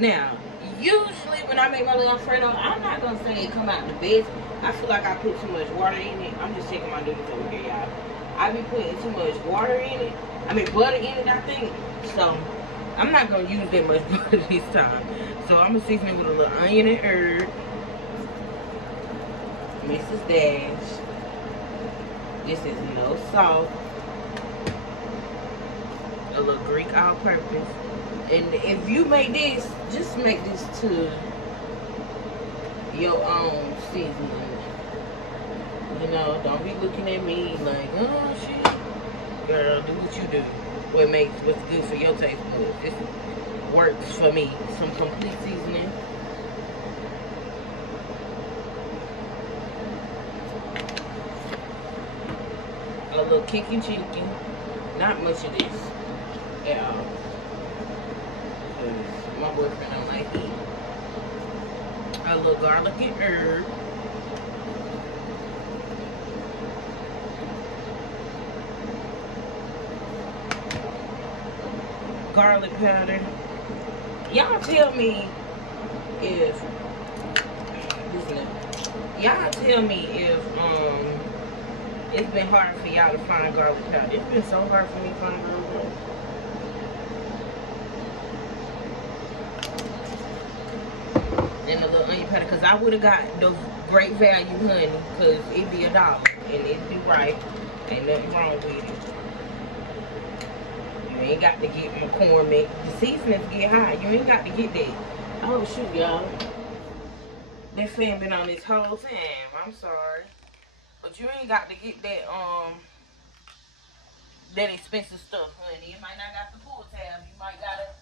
Now, usually when I make my little Alfredo, I'm not gonna say it come out the best. I feel like I put too much water in it. I'm just checking my noodles over here, y'all. I be putting too much water in it. I mean butter in it, I think. So I'm not gonna use that much butter this time. So I'm gonna season it with a little onion and herb. Mrs. Dash. This is no salt. A little Greek all-purpose. And if you make this, just make this to your own seasoning. You know, don't be looking at me like, oh shit. Girl, do what you do. What's good for your taste buds. This works for me. Some complete seasoning. A little kicking chicken. Not much of this at all. My boyfriend don't like it. A little garlic and herb. Garlic powder. Y'all tell me if y'all tell me if it's been hard for y'all to find garlic powder. It's been so hard for me to find garlic powder. And a little onion powder, because I would have got the great value honey, because it'd be $1 and it'd be right. Ain't nothing wrong with it. You ain't got to get McCormick. The seasonings get high. You ain't got to get that. Oh shoot, y'all. That fan been on this whole time. I'm sorry. But you ain't got to get that that expensive stuff, honey. You might not got the pull tab. You might gotta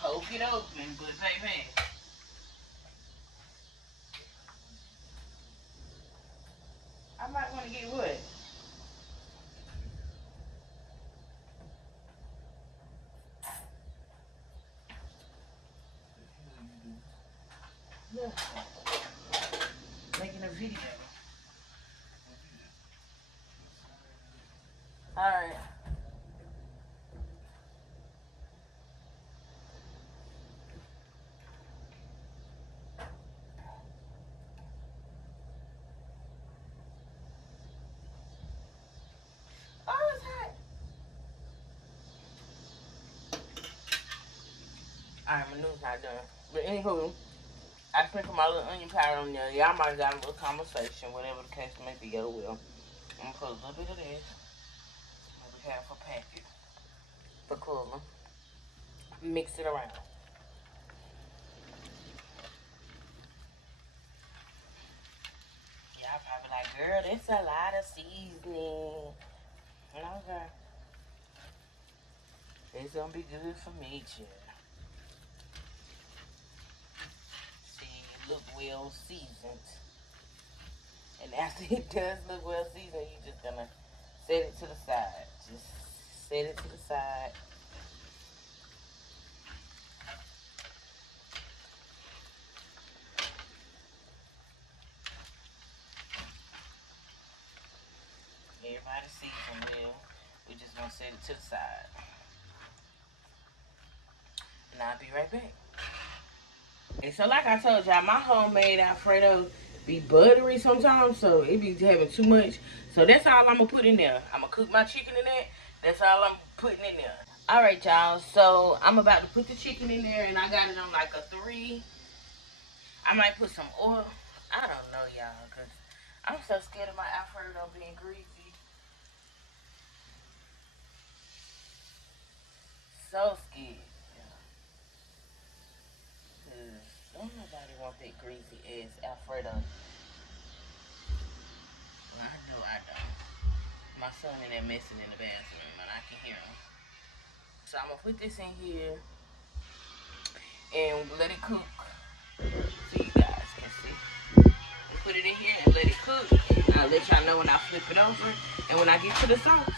poke it open, but baby. I might want to get what? Look. Making a video. Alright. Oh, it's hot. Alright, my noodles not done. But anywho, I sprinkled my little onion powder on there. Y'all might have got a little conversation, whatever the case may be. Oh well. I'm gonna put a little bit of this. Maybe half a packet for cooling. Mix it around. Y'all probably like, girl, that's a lot of seasoning. Okay. It's gonna be good for me, child. See, it look well seasoned. And after it does look well seasoned, you're just gonna set it to the side. Just set it to the side. Everybody season well. We're just gonna set it to the side. And I'll be right back. And so like I told y'all, my homemade Alfredo be buttery sometimes, so it be having too much. So that's all I'm gonna put in there. I'm gonna cook my chicken in that. That's all I'm putting in there. All right, y'all. So I'm about to put the chicken in there, and I got it on like a 3. I might put some oil. I don't know, y'all, because I'm so scared of my Alfredo being greasy. So scared. Cause don't nobody want that greasy ass Alfredo. Well, I know I don't. My son in there messing in the bathroom and I can hear him. So I'm gonna put this in here and let it cook. So you guys can see. Put it in here and let it cook. I'll let y'all know when I flip it over and when I get to the sauce.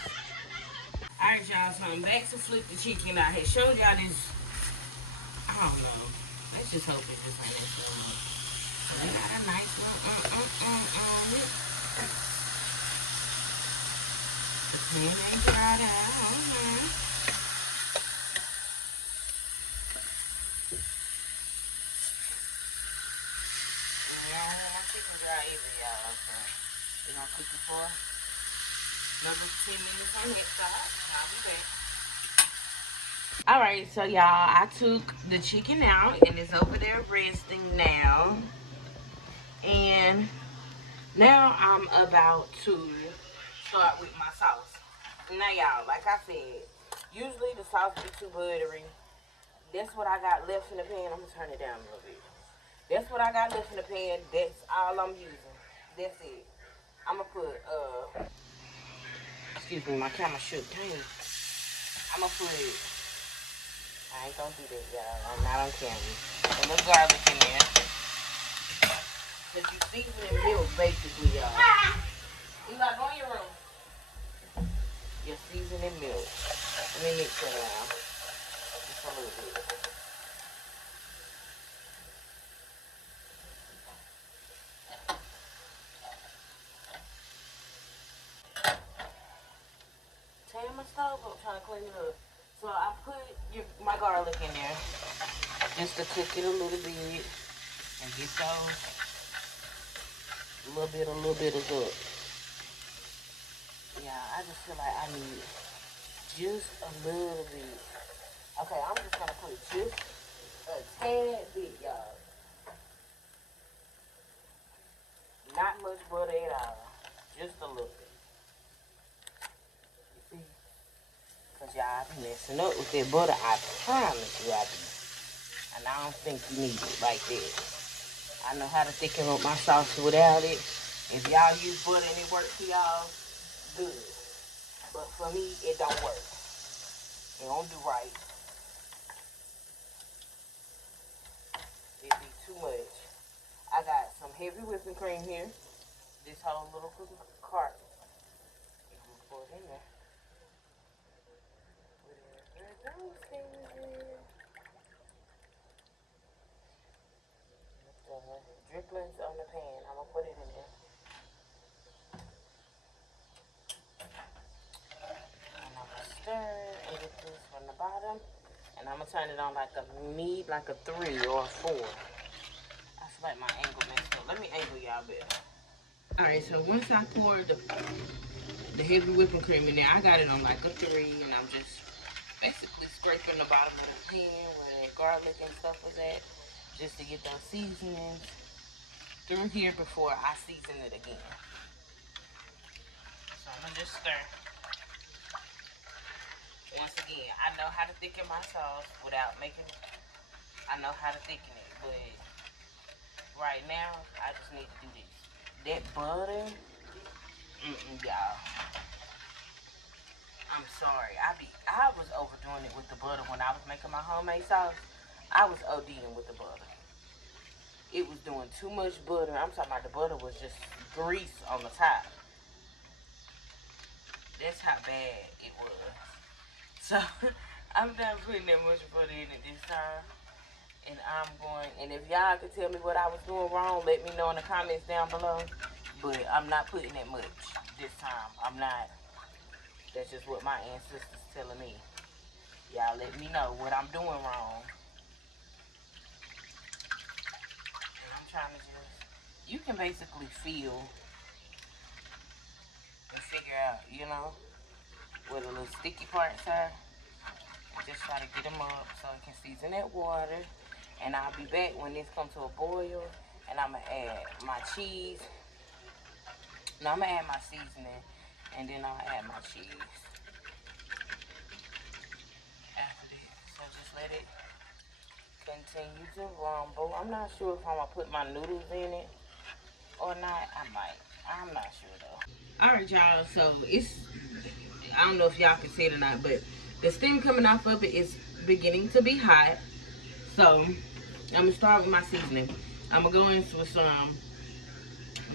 Alright y'all, so I'm back to flip the chicken. I had showed y'all this, I don't know. Let's just hope it just ain't that so much. So they got a nice little on it. The pan ain't dried out. dry either, y'all. So we're gonna cook it for another 10 minutes on that side, and I'll be back. Alright, so y'all, I took the chicken out and it's over there resting now. And now I'm about to start with my sauce. Now y'all, like I said, usually the sauce be too buttery. That's what I got left in the pan. I'm gonna turn it down a little bit. That's what I got left in the pan. That's all I'm using. That's it. I'm gonna put excuse me, my camera shook. Dang. I'm gonna put, I ain't gonna do that, y'all. I'm not on camera. A little garlic in there. Cause you seasoning milk basically, y'all. You gotta go in your room. You're seasoning milk. Let me mix it around. Just a little bit. Turn my stove up, trying to clean it up. So I put my garlic in there just to cook it a little bit and get those a little bit of good. Yeah, I just feel like I need just a little bit. Okay, I'm just gonna put just a tad bit, y'all. Not much butter at all. Just a little bit. You see? Cause y'all, I be messing up with that butter. I promise you I do. And I don't think you need it like that. I know how to thicken up my sauce without it. If y'all use butter and it works for y'all, good. But for me, it don't work. It don't do right. It be too much. I got some heavy whipping cream here. This whole little cooking cart. I'm gonna pour it in there. Drippings on the pan. I'm gonna put it in there. And I'm gonna stir and get this from the bottom. And I'm gonna turn it on like a 3 or a 4. I feel like my angle messed up. Let me angle y'all better. Alright, so once I poured the heavy whipping cream in there, I got it on like a 3, and I'm just basically scraping the bottom of the pan where that garlic and stuff was at, just to get those seasonings through here before I season it again. So I'm gonna just stir. Once again, I know how to thicken my sauce without making it. I know how to thicken it, but right now I just need to do this. That butter, y'all. I'm sorry. I was overdoing it with the butter when I was making my homemade sauce. I was ODing with the butter. It was doing too much butter. I'm talking about the butter was just grease on the top. That's how bad it was. So I'm not putting that much butter in it this time. And and if y'all could tell me what I was doing wrong, let me know in the comments down below. But I'm not putting that much this time. I'm not. That's just what my ancestors telling me. Y'all let me know what I'm doing wrong. And I'm trying to you can basically feel and figure out, where the little sticky parts are. Just try to get them up so I can season that water. And I'll be back when this comes to a boil. And I'm going to add my cheese. No, I'm going to add my seasoning. And then I'll add my cheese. After that. So just let it continue to rumble. I'm not sure if I'm going to put my noodles in it or not. I might. I'm not sure though. Alright y'all. So I don't know if y'all can see it or not. But the steam coming off of it is beginning to be hot. So I'm going to start with my seasoning. I'm going to go in with some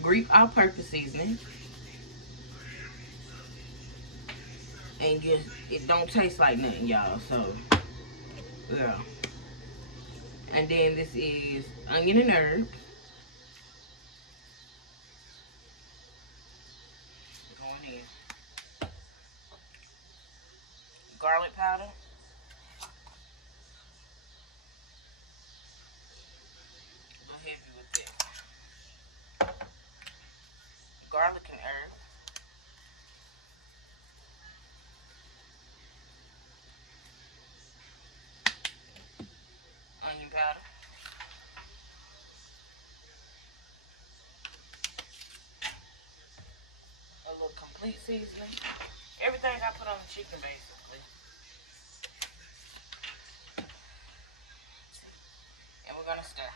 Greek all-purpose seasoning. And it don't taste like nothing, y'all. So, yeah. And then this is onion and herb. Going in. Garlic powder. Go heavy with that. powder, a little complete seasoning. Everything I put on the chicken, basically. And we're gonna stir.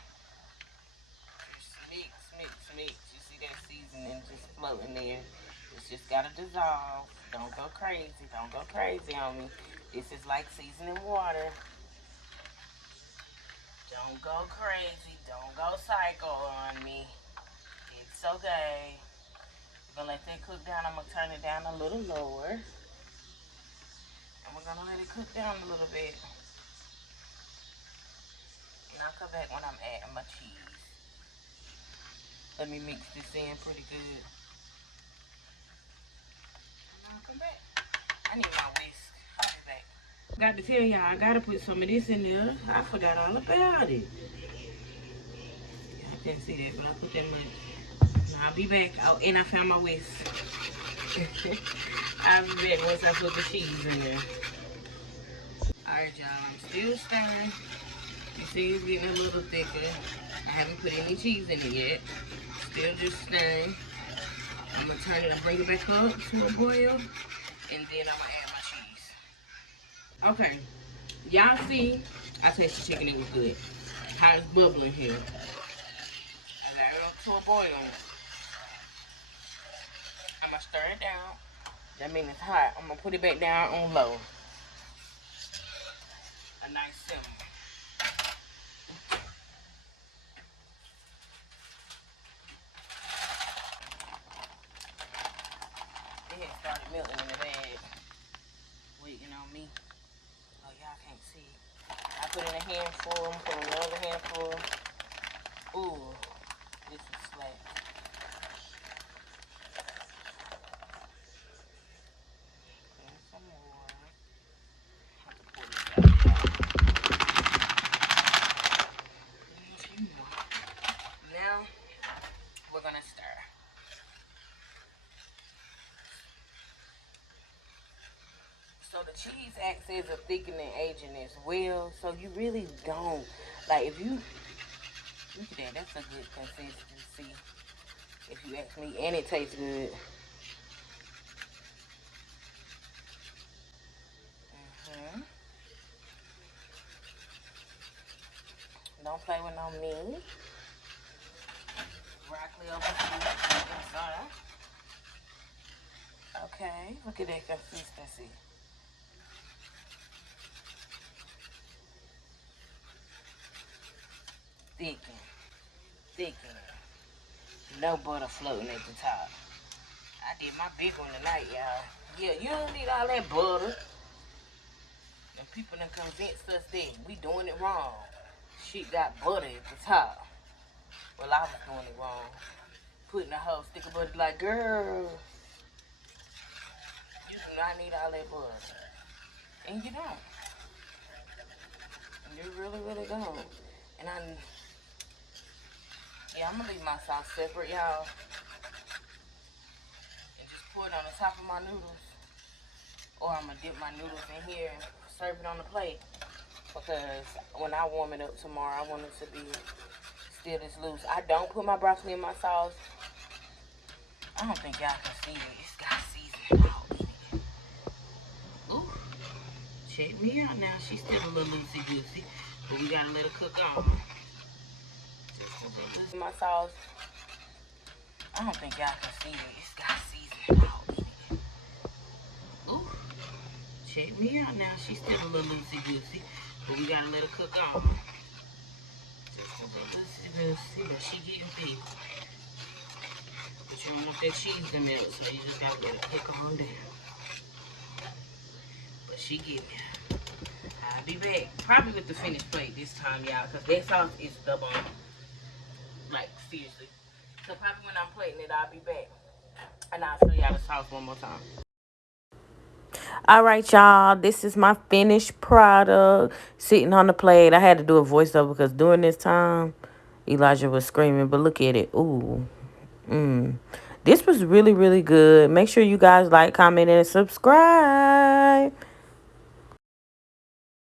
Just mix, mix, mix. You see that seasoning just floating there. It's just gotta dissolve. Don't go crazy. Don't go crazy on me. This is like seasoning water. Don't go crazy. Don't go psycho on me. It's okay. We're gonna let that cook down. I'm gonna turn it down a little lower. And we're gonna let it cook down a little bit. And I'll come back when I'm adding my cheese. Let me mix this in pretty good. And I'll come back. I need my whisk. I'll be back. Got to tell y'all, I gotta put some of this in there. I forgot all about it. I can't see that, but I put that much. I'll be back. Oh, and I found my whisk. I'll be back once I put the cheese in there. Alright, y'all, I'm still stirring. You see it's getting a little thicker. I haven't put any cheese in it yet. Still just stirring. I'm gonna turn it and bring it back up to a boil. And then I'm gonna add my cheese. Okay. Y'all see, I tasted chicken, it was good. How it's bubbling here. I got it up to a boil. I'm gonna stir it down. That means it's hot. I'm gonna put it back down on low. A nice simmer. It had started melting in the bag. Waiting on me. Oh, y'all can't see. I put in a handful. I'm putting another handful. Ooh, this is slack. Put in some more. Have to pour this out. Put in a few more. Now, we're gonna stir. So the cheese acts as a thickening agent as well. So you really don't, like if you, look at that, that's a good consistency. If you ask me, and it tastes good. Don't play with no meat. Broccoli over here. Okay, look at that consistency. Thicken, thicken. No butter floating at the top. I did my big one tonight, y'all. Yeah, you don't need all that butter. And people done convinced us that we doing it wrong. Shit got butter at the top. Well, I was doing it wrong. Putting a whole stick of butter, like, girl, you do not need all that butter. And you don't. And you really, really don't. And I'm gonna leave my sauce separate, y'all. And just pour it on the top of my noodles. Or I'm gonna dip my noodles in here and serve it on the plate. Because when I warm it up tomorrow, I want it to be still as loose. I don't put my broccoli in my sauce. I don't think y'all can see it. It's got seasoning. Ooh. Check me out now. She's still a little loosey-goosey. But we gotta let her cook on. Just my sauce. I don't think y'all can see it. It's got seasoning. Ooh. Check me out now. She's still a little loosey-goosey. But we gotta let her cook on. Loosey-goosey, but she getting big. But you don't want that cheese to melt, so you just gotta let it cook on down. But she getting it. I'll be back. Probably with the finished plate this time, y'all, because that sauce is the bomb. Like, seriously. So probably when I'm plating it, I'll be back. And I'll show y'all the sauce one more time. All right, y'all. This is my finished product sitting on the plate. I had to do a voiceover because during this time, Elijah was screaming. But look at it. Ooh. This was really, really good. Make sure you guys like, comment, and subscribe.